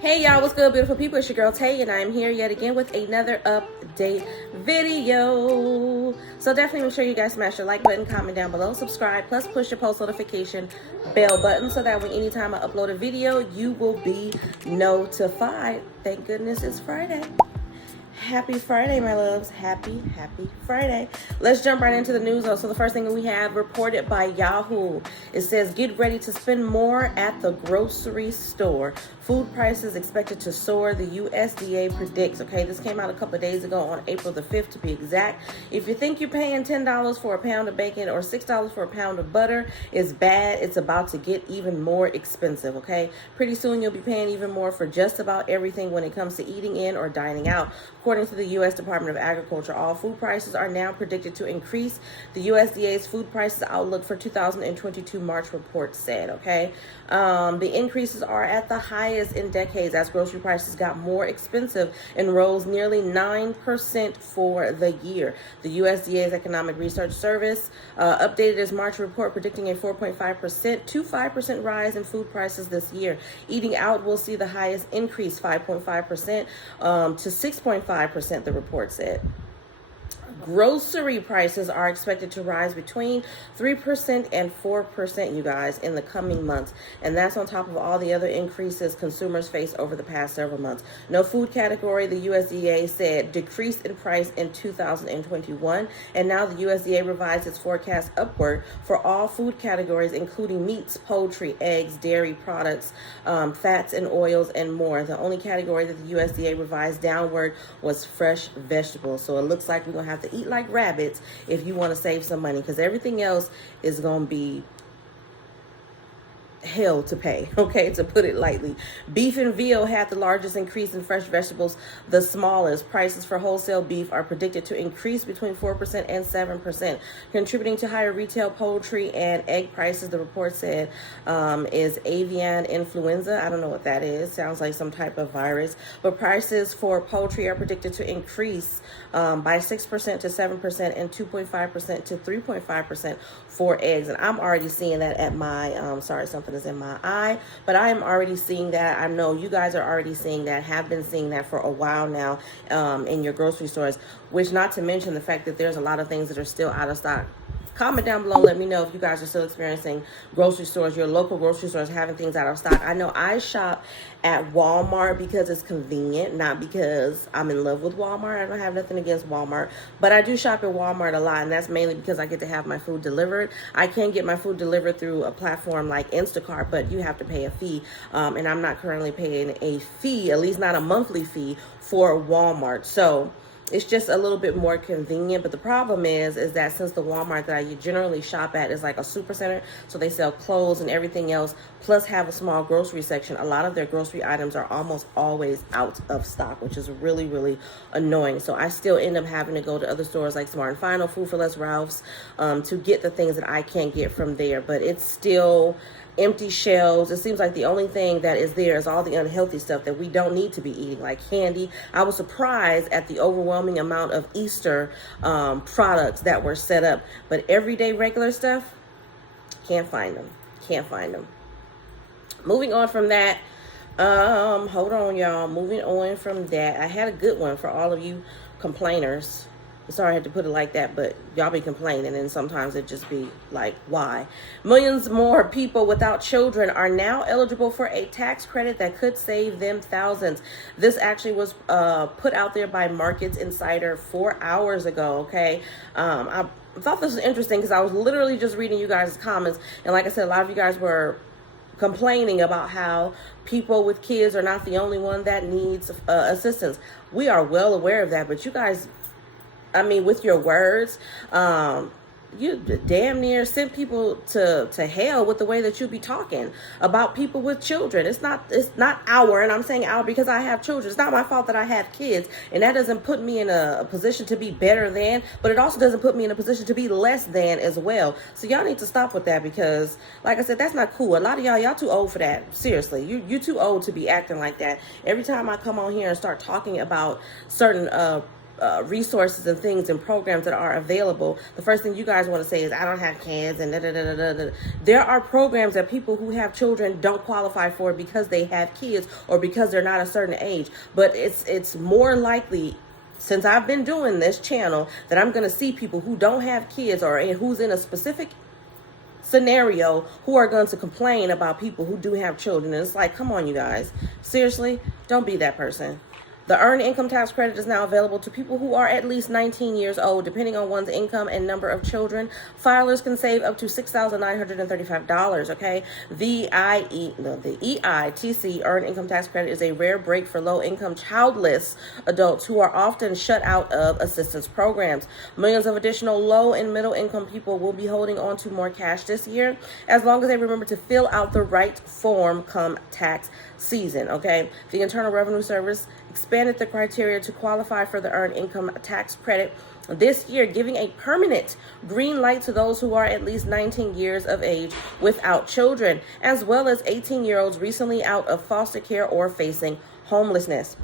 Hey y'all, what's good, beautiful people? It's your girl Tay, and I'm here yet again with another update video. So definitely make sure you guys smash your like button, comment down below, subscribe, plus push your post notification bell button so that when anytime I upload a video, you will be notified. Thank goodness it's Friday. Happy Friday, my loves. Happy Friday. Let's jump right into the news, though. So the first thing we have reported by Yahoo, it says, get ready to spend more at the grocery store. Food prices expected to soar, the USDA predicts. Okay, this came out a couple of days ago on April the 5th to be exact. If you think you're paying $10 for a pound of bacon or $6 for a pound of butter, it's bad. It's about to get even more expensive, okay? Pretty soon you'll be paying even more for just about everything when it comes to eating in or dining out. According to the U.S. Department of Agriculture, all food prices are now predicted to increase. The USDA's food prices outlook for 2022 March report said, okay? The increases are at the highest in decades as grocery prices got more expensive and rose nearly 9% for the year. The USDA's Economic Research Service updated its March report predicting a 4.5% to 5% rise in food prices this year. Eating out will see the highest increase, 5.5% to 6.5%, the report said. Grocery prices are expected to rise between 3% and 4%, you guys, in the coming months. And that's on top of all the other increases consumers face over the past several months. No food category, the USDA said, decreased in price in 2021. And now the USDA revised its forecast upward for all food categories, including meats, poultry, eggs, dairy products, fats and oils, and more. The only category that the USDA revised downward was fresh vegetables. So it looks like we're going to have to eat like rabbits if you want to save some money, because everything else is going to be hell to pay, okay, to put it lightly. Beef and veal had the largest increase in fresh vegetables, the smallest. Prices for wholesale beef are predicted to increase between 4% and 7%, contributing to higher retail poultry and egg prices, the report said, is avian influenza. I don't know what that is. Sounds like some type of virus. But prices for poultry are predicted to increase by 6% to 7% and 2.5% to 3.5% for eggs. And I'm already seeing that at my, sorry, something is in my eye, but I am already seeing that. I know you guys are already seeing that, have been seeing that for a while now in your grocery stores, which not to mention the fact that there's a lot of things that are still out of stock. Comment down below, let me know if you guys are still experiencing grocery stores, your local grocery stores having things out of stock. I know I shop at Walmart because it's convenient, not because I'm in love with Walmart. I don't have nothing against Walmart, but I do shop at Walmart a lot, and that's mainly because I get to have my food delivered. I can get my food delivered through a platform like Instacart, but you have to pay a fee, and I'm not currently paying a fee, at least not a monthly fee, for Walmart. So it's just a little bit more convenient. But the problem is that since the Walmart that I generally shop at is like a super center, so they sell clothes and everything else, plus have a small grocery section, a lot of their grocery items are almost always out of stock, which is really, really annoying. So I still end up having to go to other stores like Smart and Final, Food for Less, Ralph's, to get the things that I can't get from there. But it's still empty shelves. It seems like the only thing that is there is all the unhealthy stuff that we don't need to be eating, like candy. I was surprised at the overwhelming amount of Easter products that were set up, but everyday regular stuff, can't find them. Moving on from that, hold on, y'all. Moving on from that, I had a good one for all of you complainers. Sorry I had to put it like that, but y'all be complaining, and sometimes it just be like, why? Millions more people without children are now eligible for a tax credit that could save them thousands. This actually was put out there by Markets Insider 4 hours ago, okay? I thought this was interesting because I was literally just reading you guys' comments, and like I said, a lot of you guys were complaining about how people with kids are not the only one that needs assistance. We are well aware of that, but you guys, I mean, with your words, you damn near sent people to hell with the way that you be talking about people with children. It's not our, and I'm saying our because I have children. It's not my fault that I have kids, and that doesn't put me in a position to be better than, but it also doesn't put me in a position to be less than as well. So y'all need to stop with that, because like I said, that's not cool. A lot of y'all too old for that. Seriously, you too old to be acting like that. Every time I come on here and start talking about certain resources and things and programs that are available, the first thing you guys want to say is, I don't have kids, and da, da, da, da, da. There are programs that people who have children don't qualify for because they have kids or because they're not a certain age. But it's more likely, since I've been doing this channel, that I'm going to see people who don't have kids or who's in a specific scenario who are going to complain about people who do have children. And it's like, come on, you guys. Seriously, don't be that person. The Earned Income Tax Credit is now available to people who are at least 19 years old. Depending on one's income and number of children, filers can save up to $6,935, okay? The EITC, Earned Income Tax Credit, is a rare break for low-income childless adults who are often shut out of assistance programs. Millions of additional low and middle-income people will be holding on to more cash this year, as long as they remember to fill out the right form come tax season, okay? The Internal Revenue Service expanded the criteria to qualify for the Earned Income Tax Credit this year, giving a permanent green light to those who are at least 19 years of age without children, as well as 18-year-olds recently out of foster care or facing homelessness.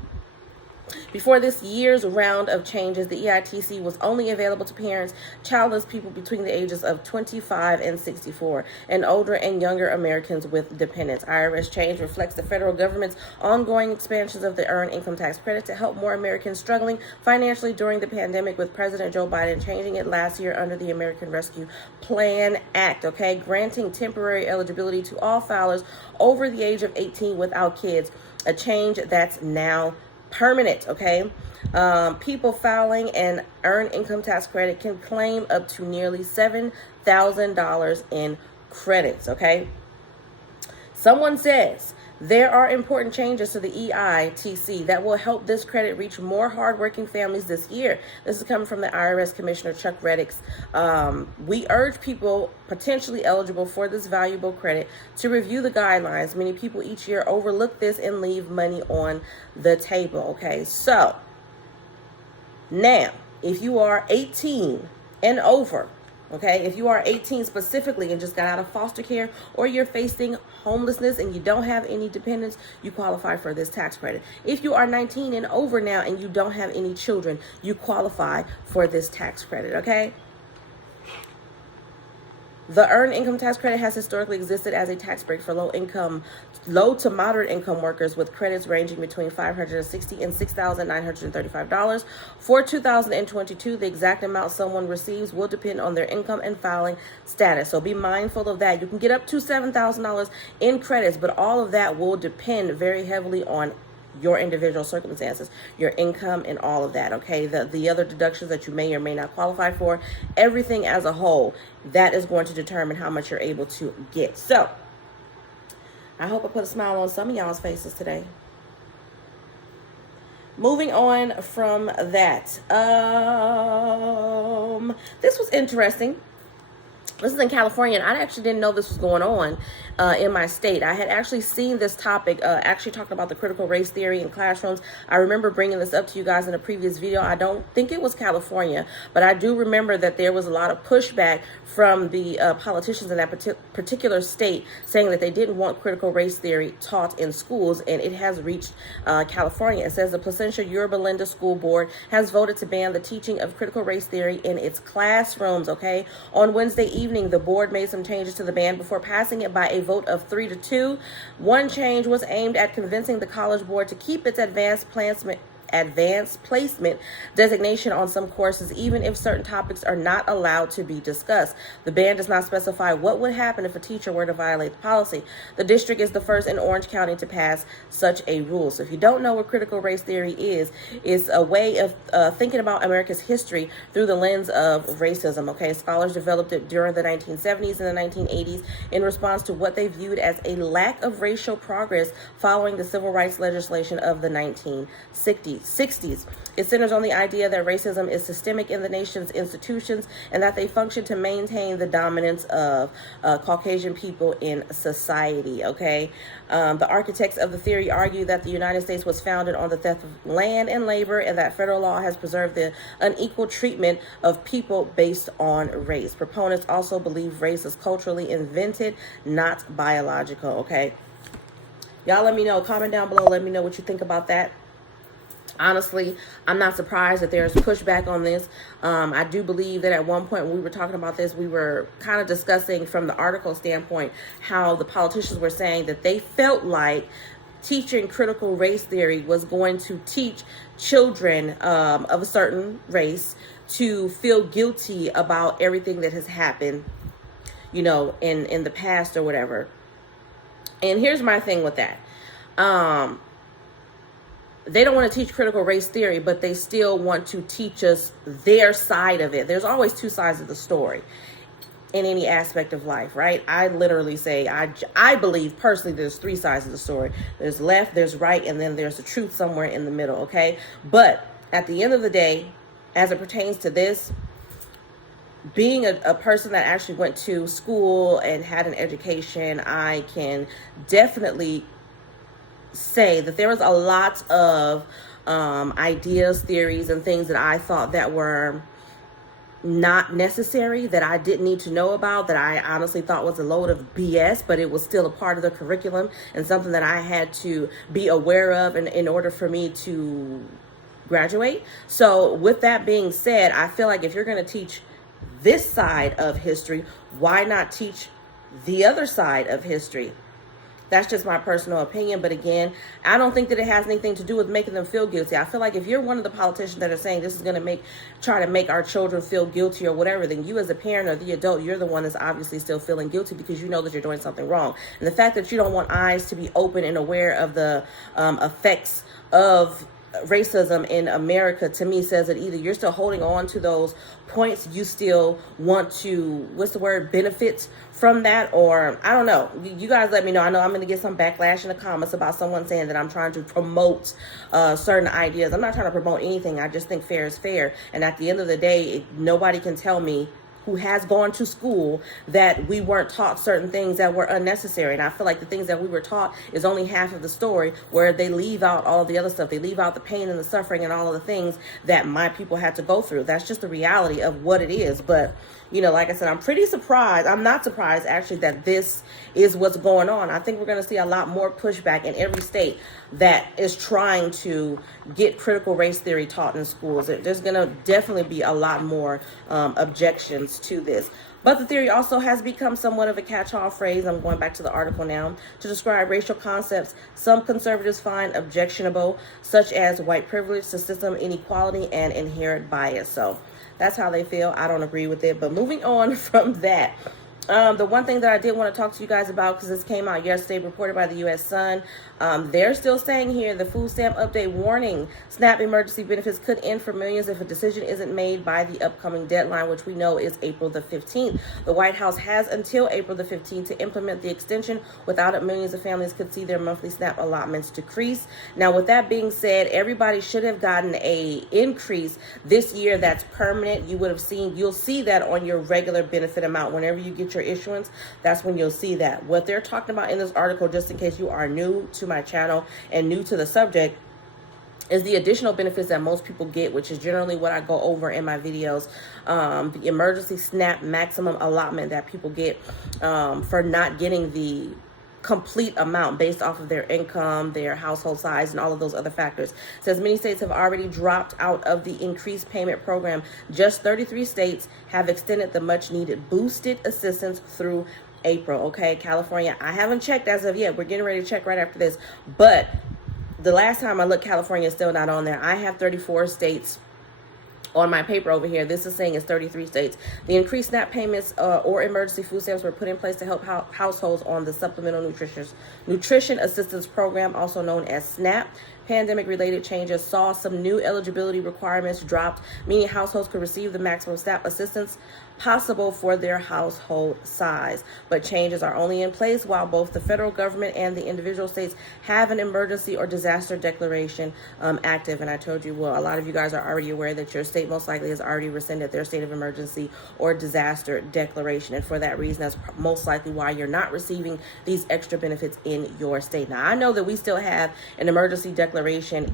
Before this year's round of changes, the EITC was only available to parents, childless people between the ages of 25 and 64, and older and younger Americans with dependents. IRS change reflects the federal government's ongoing expansions of the Earned Income Tax Credit to help more Americans struggling financially during the pandemic, with President Joe Biden changing it last year under the American Rescue Plan Act, okay, granting temporary eligibility to all filers over the age of 18 without kids, a change that's now permanent, okay? People filing an Earned Income Tax Credit can claim up to nearly $7,000 in credits, okay? Someone says there are important changes to the EITC that will help this credit reach more hardworking families this year. This is coming from the IRS Commissioner Chuck Reddick's. We urge people potentially eligible for this valuable credit to review the guidelines. Many people each year overlook this and leave money on the table, okay? So now, if you are 18 and over, okay, if you are 18 specifically and just got out of foster care, or you're facing homelessness and you don't have any dependents, you qualify for this tax credit. If you are 19 and over now and you don't have any children, you qualify for this tax credit, okay? The Earned Income Tax Credit has historically existed as a tax break for low to moderate income workers, with credits ranging between $560 and $6,935. For 2022, the exact amount someone receives will depend on their income and filing status. So be mindful of that. You can get up to $7,000 in credits, but all of that will depend very heavily on your individual circumstances, your income, and all of that, okay? The other deductions that you may or may not qualify for, everything as a whole, that is going to determine how much you're able to get. So I hope I put a smile on some of y'all's faces today. Moving on from that, this was interesting. This is in California, and I actually didn't know this was going on in my state. I had actually seen this topic, actually talking about the critical race theory in classrooms. I remember bringing this up to you guys in a previous video. I don't think it was California, but I do remember that there was a lot of pushback from the politicians in that particular state, saying that they didn't want critical race theory taught in schools, and it has reached California. It says the Placentia Yorba Linda School Board has voted to ban the teaching of critical race theory in its classrooms, okay? On Wednesday evening, the board made some changes to the ban before passing it by a vote of 3-2. One change was aimed at convincing the College Board to keep its advanced placement designation on some courses, even if certain topics are not allowed to be discussed. The ban does not specify what would happen if a teacher were to violate the policy. The district is the first in Orange County to pass such a rule. So if you don't know what critical race theory is, it's a way of thinking about America's history through the lens of racism, okay? Scholars developed it during the 1970s and the 1980s in response to what they viewed as a lack of racial progress following the civil rights legislation of the 1960s. It centers on the idea that racism is systemic in the nation's institutions and that they function to maintain the dominance of Caucasian people in society, okay? The architects of the theory argue that the United States was founded on the theft of land and labor, and that federal law has preserved the unequal treatment of people based on race. Proponents also believe race is culturally invented, not biological, okay? Y'all let me know. Comment down below. Let me know what you think about that. Honestly, I'm not surprised that there's pushback on this. I do believe that at one point when we were talking about this, we were kind of discussing from the article standpoint how the politicians were saying that they felt like teaching critical race theory was going to teach children of a certain race to feel guilty about everything that has happened, you know, in the past or whatever. And here's my thing with that. They don't want to teach critical race theory, but they still want to teach us their side of it. There's always two sides of the story in any aspect of life, right? I literally say, I believe personally there's three sides of the story. There's left, there's right, and then there's the truth somewhere in the middle, okay? But at the end of the day, as it pertains to this, being a person that actually went to school and had an education, I can definitely say that there was a lot of ideas, theories, and things that I thought that were not necessary, that I didn't need to know about, that I honestly thought was a load of BS, but it was still a part of the curriculum and something that I had to be aware of in order for me to graduate. So with that being said, I feel like if you're going to teach this side of history, why not teach the other side of history? That's just my personal opinion. But again, I don't think that it has anything to do with making them feel guilty. I feel like if you're one of the politicians that are saying this is going to try to make our children feel guilty or whatever, then you as a parent or the adult, you're the one that's obviously still feeling guilty because you know that you're doing something wrong. And the fact that you don't want eyes to be open and aware of the effects of racism in America, to me, says that either you're still holding on to those points, you still want to, benefit from that, or I don't know. You guys let me know. I know I'm going to get some backlash in the comments about someone saying that I'm trying to promote certain ideas. I'm not trying to promote anything. I just think fair is fair. And at the end of the day, nobody can tell me who has gone to school that we weren't taught certain things that were unnecessary. And I feel like the things that we were taught is only half of the story, where they leave out all of the other stuff. They leave out the pain and the suffering and all of the things that my people had to go through. That's just the reality of what it is. But, you know, like I said, I'm pretty surprised. I'm not surprised, actually, that this is what's going on. I think we're going to see a lot more pushback in every state that is trying to get critical race theory taught in schools. There's going to definitely be a lot more objections to this. But the theory also has become somewhat of a catch-all phrase. I'm going back to the article now to describe racial concepts some conservatives find objectionable, such as white privilege, system inequality, and inherent bias. So that's how they feel. I don't agree with it. But moving on from that, the one thing that I did want to talk to you guys about, because this came out yesterday, reported by the U.S. Sun, they're still saying here, the food stamp update warning, SNAP emergency benefits could end for millions if a decision isn't made by the upcoming deadline, which we know is April the 15th. The White House has until April the 15th to implement the extension. Without it, millions of families could see their monthly SNAP allotments decrease. Now, with that being said, everybody should have gotten a increase this year that's permanent. You'll see that on your regular benefit amount. Whenever you get your issuance, that's when you'll see that. What they're talking about in this article, just in case you are new to my channel and new to the subject, is the additional benefits that most people get, which is generally what I go over in my videos. The emergency SNAP maximum allotment that people get for not getting the complete amount based off of their income, their household size, and all of those other factors. It says many states have already dropped out of the increased payment program. Just 33 states have extended the much needed boosted assistance through April. Okay, California, I haven't checked as of yet. We're getting ready to check right after this. But the last time I looked, California is still not on there. I have 34 states on my paper over here. This is saying it's 33 states. The increased SNAP payments or emergency food stamps were put in place to help households on the Supplemental Nutrition Assistance Program, also known as SNAP. Pandemic-related changes saw some new eligibility requirements dropped, meaning households could receive the maximum SNAP assistance possible for their household size. But changes are only in place while both the federal government and the individual states have an emergency or disaster declaration active. And I told you, well, a lot of you guys are already aware that your state most likely has already rescinded their state of emergency or disaster declaration. And for that reason, that's most likely why you're not receiving these extra benefits in your state. Now, I know that we still have an emergency declaration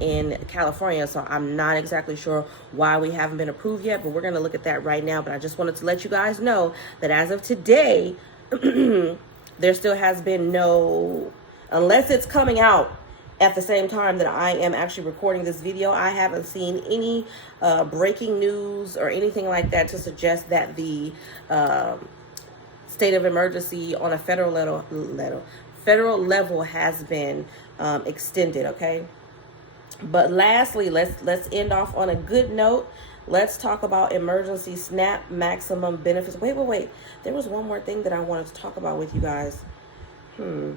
in California, so I'm not exactly sure why we haven't been approved yet, but we're going to look at that right now. But I just wanted to let you guys know that as of today, there still has been no, unless it's coming out at the same time that I am actually recording this video, I haven't seen any breaking news or anything like that to suggest that the state of emergency on a federal level has been extended. Okay, but lastly, let's end off on a good note. Let's talk about emergency SNAP maximum benefits. Wait. There was one more thing that I wanted to talk about with you guys. Hold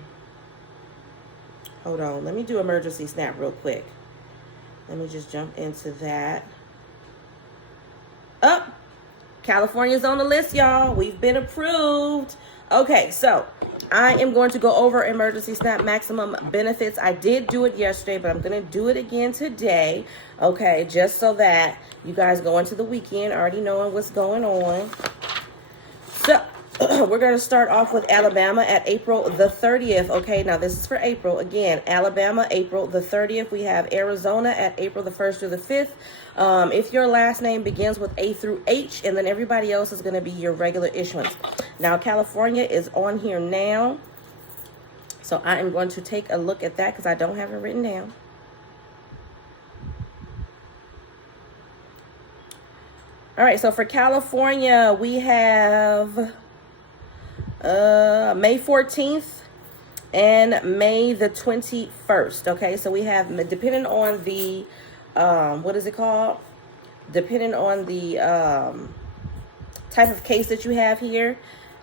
on. Let me do emergency SNAP real quick. Let me just jump into that. California's on the list, y'all. We've been approved. Okay, so I am going to go over emergency SNAP maximum benefits. I did do it yesterday, but I'm going to do it again today. Okay, just so that you guys go into the weekend already knowing what's going on. So we're going to start off with Alabama at April the 30th. Okay, now this is for April. Again, Alabama, April the 30th. We have Arizona at April the 1st through the 5th. If your last name begins with A through H, and then everybody else is going to be your regular issuance. Now, California is on here now. So I am going to take a look at that because I don't have it written down. All right, so for California, we have May 14th and May the 21st. Okay, so we have, depending on the, what is it called? Depending on the type of case that you have here,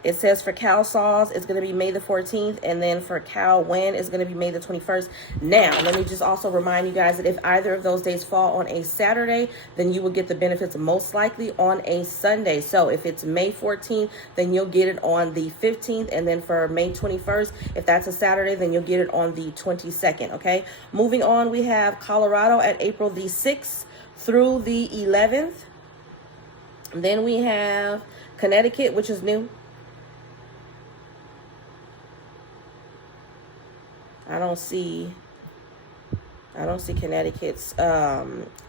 it says for CalSAWS, it's going to be May the 14th, and then for CalWIN, it's going to be May the 21st. Now, let me just also remind you guys that if either of those days fall on a Saturday, then you will get the benefits most likely on a Sunday. So if it's May 14th, then you'll get it on the 15th, and then for May 21st, if that's a Saturday, then you'll get it on the 22nd, okay? Moving on, we have Colorado at April the 6th through the 11th. And then we have Connecticut, which is new. I don't see Connecticut's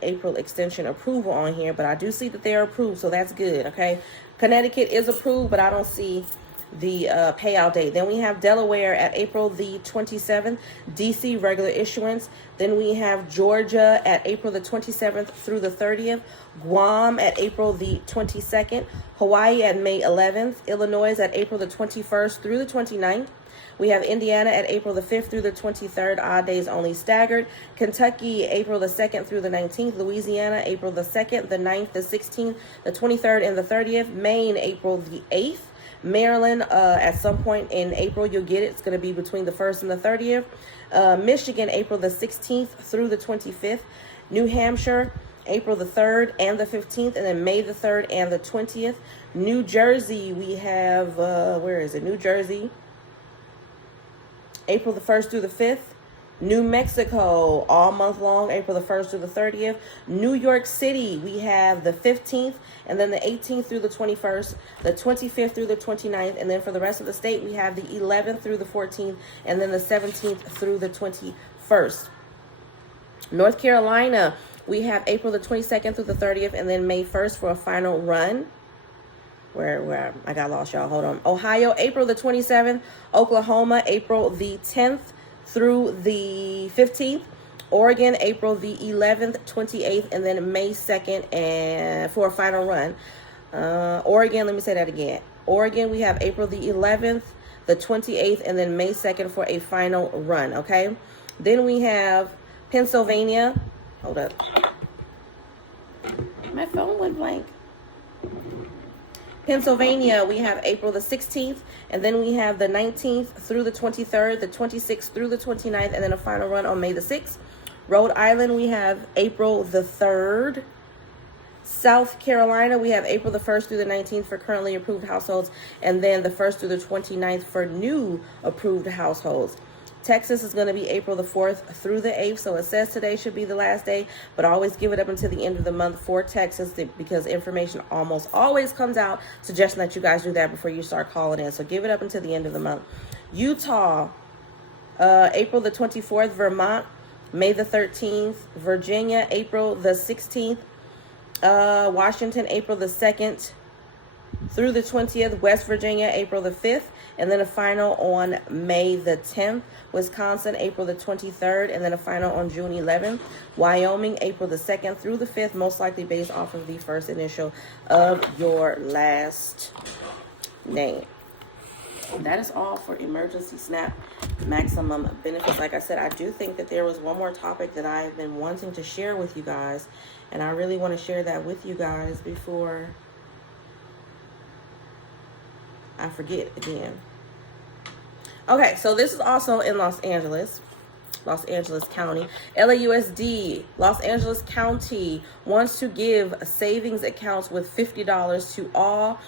April extension approval on here, but I do see that they're approved, so that's good, okay? Connecticut is approved, but I don't see the payout date. Then we have Delaware at April the 27th, DC regular issuance. Then we have Georgia at April the 27th through the 30th, Guam at April the 22nd, Hawaii at May 11th, Illinois at April the 21st through the 29th. We have Indiana at April the 5th through the 23rd, odd days only staggered. Kentucky, April the 2nd through the 19th. Louisiana, April the 2nd, the 9th, the 16th, the 23rd, and the 30th. Maine, April the 8th. Maryland, at some point in April, you'll get it. It's going to be between the 1st and the 30th. Michigan, April the 16th through the 25th. New Hampshire, April the 3rd and the 15th, and then May the 3rd and the 20th. New Jersey, we have, where is it? New Jersey, April the 1st through the 5th. New Mexico, all month long, April the 1st through the 30th. New York City, we have the 15th, and then the 18th through the 21st, the 25th through the 29th, and then for the rest of the state, we have the 11th through the 14th, and then the 17th through the 21st. North Carolina, we have April the 22nd through the 30th, and then May 1st for a final run. Where I got lost, y'all. Hold on. Ohio, April the 27th. Oklahoma, April the 10th through the 15th. Oregon, April the 11th, 28th, and then May 2nd and for a final run. Oregon, let me say that again. Oregon, we have April the 11th, the 28th, and then May 2nd for a final run, okay? Then we have Pennsylvania. Hold up. My phone went blank. Pennsylvania, we have April the 16th, and then we have the 19th through the 23rd, the 26th through the 29th, and then a final run on May the 6th. Rhode Island, we have April the 3rd. South Carolina, we have April the 1st through the 19th for currently approved households, and then the 1st through the 29th for new approved households. Texas is going to be April the 4th through the 8th, so it says today should be the last day, but always give it up until the end of the month for Texas because information almost always comes out suggesting that you guys do that before you start calling in, so give it up until the end of the month. Utah, April the 24th, Vermont, May the 13th, Virginia, April the 16th, Washington, April the 2nd, through the 20th. West Virginia, April the 5th, and then a final on May the 10th. Wisconsin, April the 23rd, and then a final on June 11th. Wyoming, April the 2nd through the 5th, most likely based off of the first initial of your last name. That is all for emergency SNAP maximum benefits. Like I said, I do think that there was one more topic that I've been wanting to share with you guys, and I really want to share that with you guys before I forget again. Okay, so this is also in Los Angeles County. LAUSD, Los Angeles County, wants to give savings accounts with $50 to all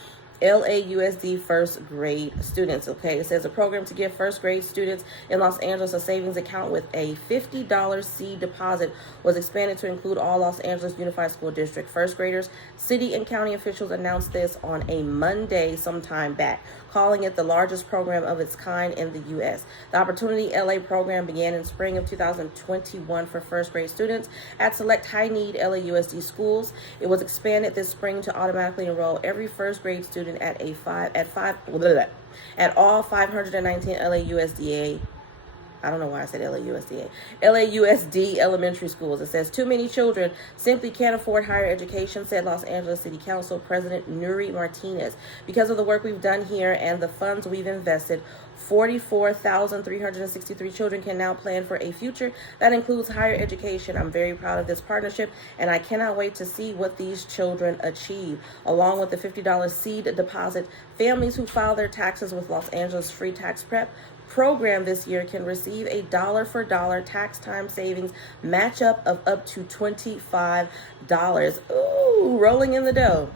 LAUSD first grade students. Okay, it says a program to give first grade students in Los Angeles a savings account with a $50 seed deposit was expanded to include all Los Angeles Unified School District first graders. City and county officials announced this on a Monday sometime back, calling it the largest program of its kind in the U.S. The Opportunity LA program began in spring of 2021 for first grade students at select high-need LAUSD schools. It was expanded this spring to automatically enroll every first grade student at all 519 LAUSD elementary schools. It says too many children simply can't afford higher education, said Los Angeles City Council President Nuri Martinez. Because of the work we've done here and the funds we've invested, 44,363 children can now plan for a future that includes higher education. I'm very proud of this partnership, and I cannot wait to see what these children achieve. Along with the $50 seed deposit, families who file their taxes with Los Angeles Free Tax Prep program this year can receive a dollar-for-dollar tax time savings match-up of up to $25. Ooh, rolling in the dough.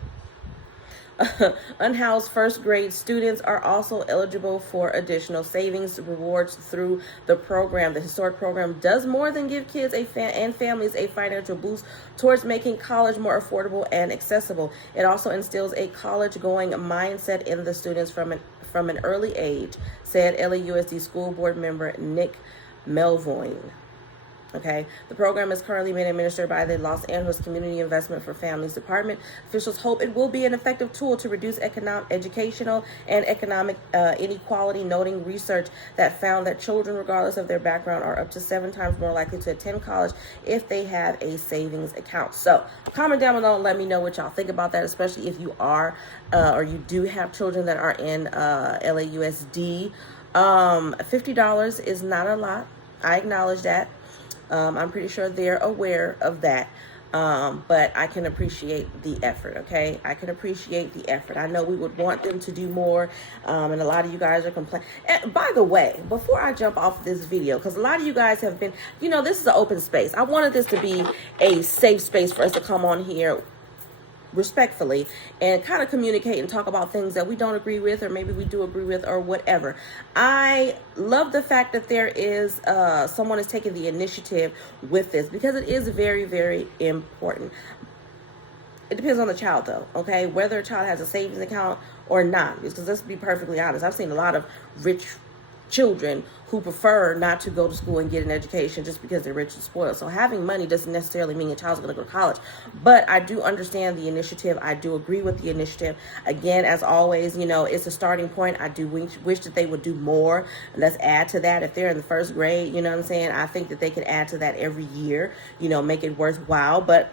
Unhoused first grade students are also eligible for additional savings rewards through the program. The historic program does more than give kids and families a financial boost towards making college more affordable and accessible. It also instills a college-going mindset in the students from an early age, said LAUSD school board member Nick Melvoin. Okay, the program is currently being administered by the Los Angeles Community Investment for Families Department. Officials hope it will be an effective tool to reduce educational and economic inequality, noting research that found that children, regardless of their background, are up to 7 times more likely to attend college if they have a savings account. So comment down below and let me know what y'all think about that, especially if you are or you do have children that are in LAUSD. $50 is not a lot. I acknowledge that. I'm pretty sure they're aware of that. But I can appreciate the effort, okay? I can appreciate the effort. I know we would want them to do more, and a lot of you guys are complaining. And by the way, before I jump off this video, because a lot of you guys have been, this is an open space. I wanted this to be a safe space for us to come on here respectfully and kind of communicate and talk about things that we don't agree with, or maybe we do agree with, or whatever. I love the fact that there is someone is taking the initiative with this, because it is very, very important. It depends on the child, though, okay? Whether a child has a savings account or not, because let's be perfectly honest, I've seen a lot of rich children who prefer not to go to school and get an education just because they're rich and spoiled. So having money doesn't necessarily mean your child's going to go to college. But I do understand the initiative. I do agree with the initiative. Again, as always, it's a starting point. I do wish that they would do more. Let's add to that. If they're in the first grade, you know what I'm saying? I think that they could add to that every year, make it worthwhile. But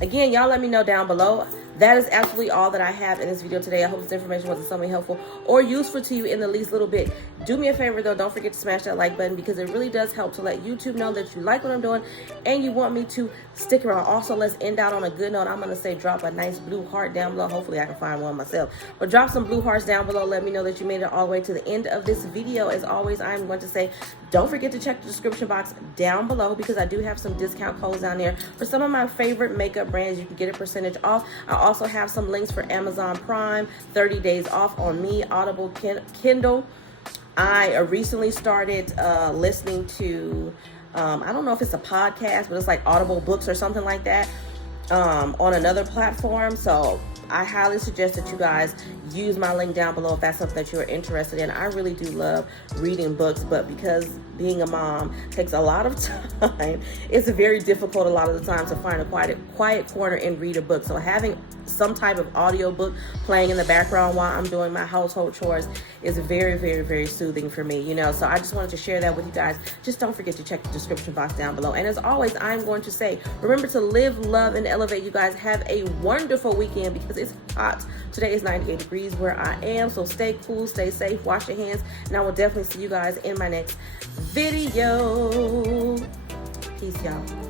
again, y'all let me know down below. That is absolutely all that I have in this video today. I hope this information wasn't something helpful or useful to you in the least little bit. Do me a favor, though. Don't forget to smash that like button, because it really does help to let YouTube know that you like what I'm doing and you want me to stick around. Also, let's end out on a good note. I'm going to say drop a nice blue heart down below. Hopefully, I can find one myself. But drop some blue hearts down below. Let me know that you made it all the way to the end of this video. As always, I'm going to say don't forget to check the description box down below, because I do have some discount codes down there for some of my favorite makeup brands. You can get a percentage off. I also have some links for Amazon Prime, 30 days off on me, Audible, Kindle. I recently started listening to, I don't know if it's a podcast, but it's like Audible Books or something like that, on another platform. So I highly suggest that you guys use my link down below if that's something that you're interested in. I really do love reading books, but because being a mom takes a lot of time, it's very difficult a lot of the time to find a quiet corner and read a book. So having some type of audiobook playing in the background while I'm doing my household chores is very, very, very soothing for me, you know. So I just wanted to share that with you guys. Just don't forget to check the description box down below. And as always, I'm going to say, remember to live, love, and elevate. You guys have a wonderful weekend because it's hot. Today is 98 degrees where I am. So stay cool, stay safe, wash your hands. And I will definitely see you guys in my next video. Peace, y'all.